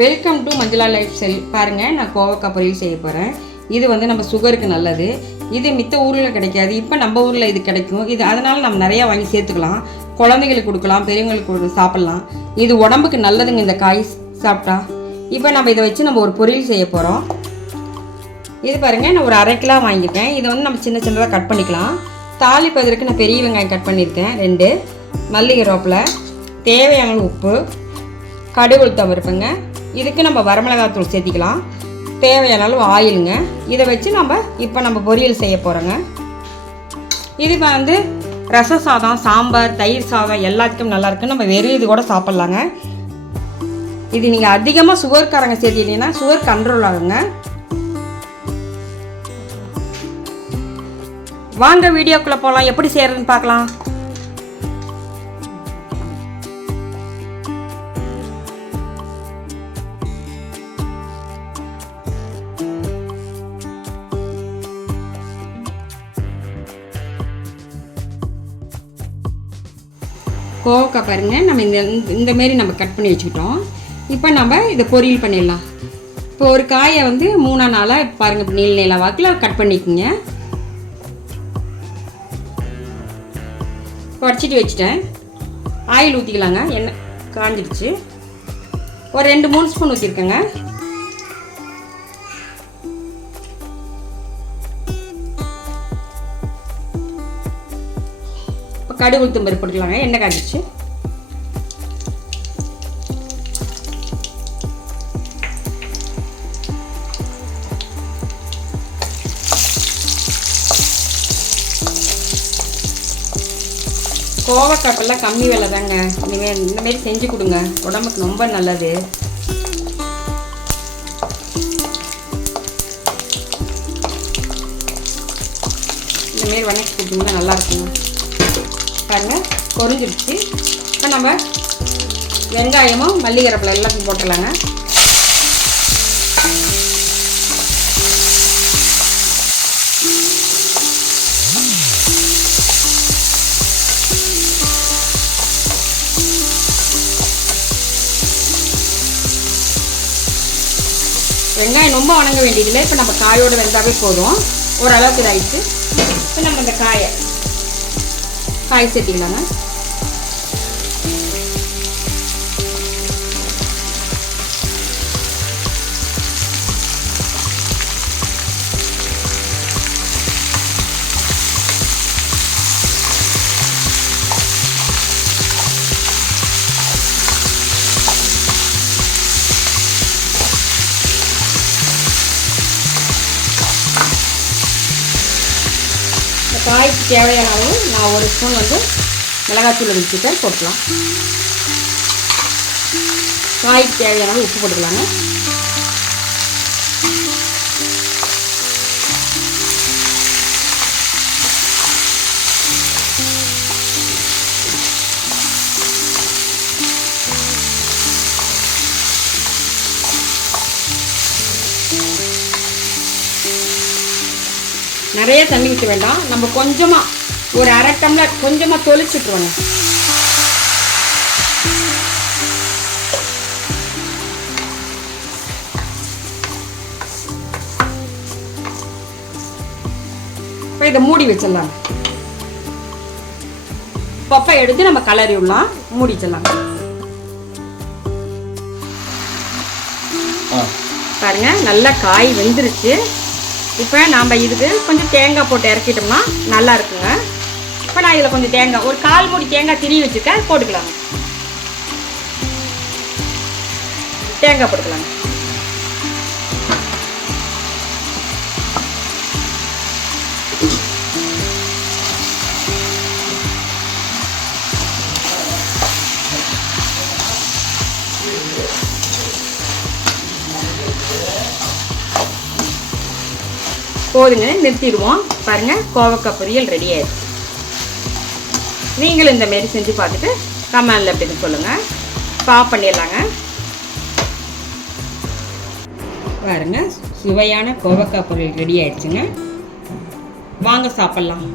Welcome to Manjula life style. பாருங்கள், நான் கோவக்காய் பொரியல் செய்ய போகிறேன். இது வந்து நம்ம சுகருக்கு நல்லது. இது மித்த ஊரில் கிடைக்காது, இப்போ நம்ம ஊரில் இது கிடைக்கும். இது அதனால் நம்ம நிறையா வாங்கி சேர்த்துக்கலாம். குழந்தைங்களுக்கு கொடுக்கலாம், பெரியவங்களுக்கு சாப்பிட்லாம். இது உடம்புக்கு நல்லதுங்க இந்த காய் சாப்பிட்டா. இப்போ நம்ம இதை வச்சு நம்ம ஒரு பொரியல் செய்ய போகிறோம். இது பாருங்கள், நான் ஒரு 1/2 கிலோ வாங்கியிருக்கேன். இதை வந்து நம்ம சின்ன சின்னதாக கட் பண்ணிக்கலாம். தாளிப்பதற்கு நான் பெரிய வெங்காயம் கட் பண்ணியிருக்கேன் 2, மல்லிகை ரோப்பில், தேவையான உப்பு, கடுகு உளுத்தம் பருப்புங்க. இதுக்கு நம்ம வரமிளகாத்தூள் சேர்த்திக்கலாம். தேவையான அளவு ஆயிலுங்க. இதை வச்சு நம்ம பொரியல் செய்ய போகிறோங்க. இது வந்து ரச சாதம், சாம்பார், தயிர் சாதம் எல்லாத்துக்கும் நல்லாயிருக்கும். நம்ம வெறும் இது கூட சாப்பிட்லாங்க. இது நீங்கள் அதிகமாக சுகர்காரங்க சேர்த்திட்டீங்கன்னா சுகர் கண்ட்ரோல் ஆகுங்க. வாங்க வீடியோக்குள்ளே போகலாம். எப்படி செய்கிறதுன்னு பார்க்கலாம். கோவக்காய் பாருங்கள், நம்ம இந்த மாரி நம்ம கட் பண்ணி வச்சுக்கிட்டோம். இப்போ நம்ம இதை பொரியல் பண்ணிடலாம். இப்போ ஒரு காயை வந்து 3-4 பாருங்கள், இப்போ நீள வாக்கில் கட் பண்ணிக்கோங்க. உடச்சிட்டு வச்சுட்டேன். ஆயில் ஊற்றிக்கலாங்க. எண்ணெய் காஞ்சிடுச்சு. ஒரு 2-3 ஸ்பூன் ஊற்றிருக்கேங்க. இப்போ கடுகு உளுத்தம் பருப்பு போட்டுக்கலாங்க. எண்ணெய் காஞ்சிடுச்சு. கோவக்காய்க்கெல்லாம் கம்மி விலை தாங்க. இனிமேல் இந்தமாரி செஞ்சு கொடுங்க, உடம்புக்கு ரொம்ப நல்லது. இந்தமாரி வணக்கி கொடுத்தீங்கன்னா நல்லாயிருக்குங்க. பாருங்கள், பொரிஞ்சிடுச்சு. இப்போ நம்ம வெங்காயமும் மல்லிகை கருவேப்பிலை எல்லாத்தையும் போட்டுடலாங்க. வெங்காயம் ரொம்ப வணங்க வேண்டியதில்லை. இப்போ நம்ம காயோடு வெந்தாவே போதும். ஓரளவுக்கு இதாகிடுச்சு. இப்போ நம்ம இந்த காய் சேர்த்திக்கலாங்க. காய்க்கு தேவையான அளவு நான் 1 ஸ்பூன் வந்து மிளகாத்தூள் வச்சுட்டேன், போட்டுக்கலாம். காய்க்கு தேவையான அளவு உப்பு போட்டுக்கலாங்க. நிறைய தண்ணி ஊற்ற வேண்டாம். நம்ம கொஞ்சமாக ஒரு 1/2 டம்ளர் கொஞ்சமாக தொளிச்சுட்டுருவோங்க. இப்போ இதை மூடி வச்சிடலாம். பப்பை எடுத்து நம்ம கலரி விடலாம். மூடி வச்சிடலாம். பாருங்க, நல்லா காய் வெந்துருச்சு. இப்போ நாம் இதுக்கு கொஞ்சம் தேங்காய் போட்டு இறக்கிட்டோம்னா நல்லா இருக்குங்க. இப்போ நான் இதில் கொஞ்சம் தேங்காய், ஒரு 1/4 மூடி தேங்காய் திரி வச்சுருக்கேன், போட்டுக்கலாங்க. தேங்காய் போட்டுக்கலாங்க. போதுங்க, நிறுத்திடுவோம். பாருங்கள், கோவக்காய் பொரியல் ரெடி ஆயிடுச்சு. நீங்களும் இந்தமாரி செஞ்சு பார்த்துட்டு கமெண்டில் எப்படி சொல்லுங்கள். ஆஃப் பண்ணிடலாங்க. பாருங்கள், சுவையான கோவக்காய் பொரியல் ரெடி ஆயிடுச்சுங்க. வாங்க சாப்பிட்லாம்.